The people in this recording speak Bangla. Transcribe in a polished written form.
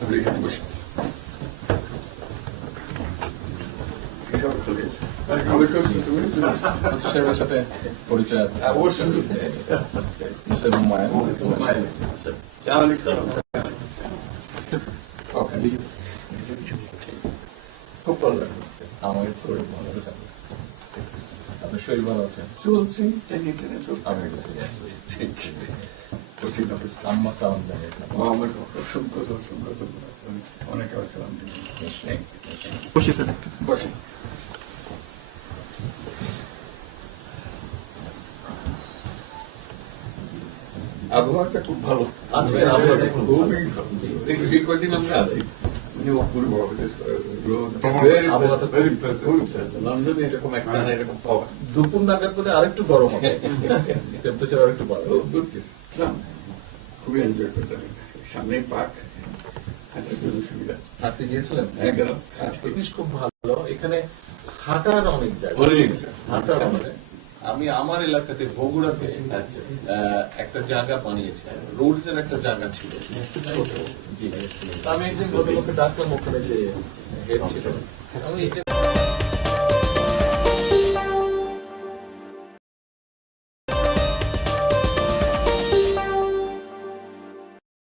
এখানে বসে সাহেবের সাথে পরিচয় আছে অবশ্যই মায়ের খুব ভালো লাগছে। আমাকে শরীর ভালো আছে। আপনার শরীর ভালো আছে? চলছি টেনে টেনে চলছি। আমি বুঝতে পারছি। ঠিক কঠিন অবস্থা। আম্মা সালাম জানিয়ে আমার অসংখ্য অসংখ্য অনেক আসসালাম। বসে স্যার বসে আবহাওয়াটা খুব ভালো। আজকে আবহাওয়াটা খুব ভালো। খুবই ভালো। এই কদিন আমরা আছি অপূর্ব লন্ডনে এরকম একটা না এরকম পাওয়া দুপুর নাগাদ করে আরেকটু গরম হবে, টেম্পারেচার আরেকটু বাড়বে। খুবই এনজয় করতাম। সামনে পার্ক, হাঁটার জন্য সুবিধা। হাঁটতে গিয়েছিলেন? হ্যাঁ, গেলাম। জিনিস খুব ভালো, এখানে হাঁটার অনেক জায়গা। হাঁটার অনেক। আমি আমার এলাকাতে বগুড়াতে একটা জায়গা বানিয়েছি, রোডস এর একটা জায়গা ছিল ছোট। জি, আমি একদিন ভদ্রলোককে ডাকলাম, ওখানে যে হেড ছিল, আমি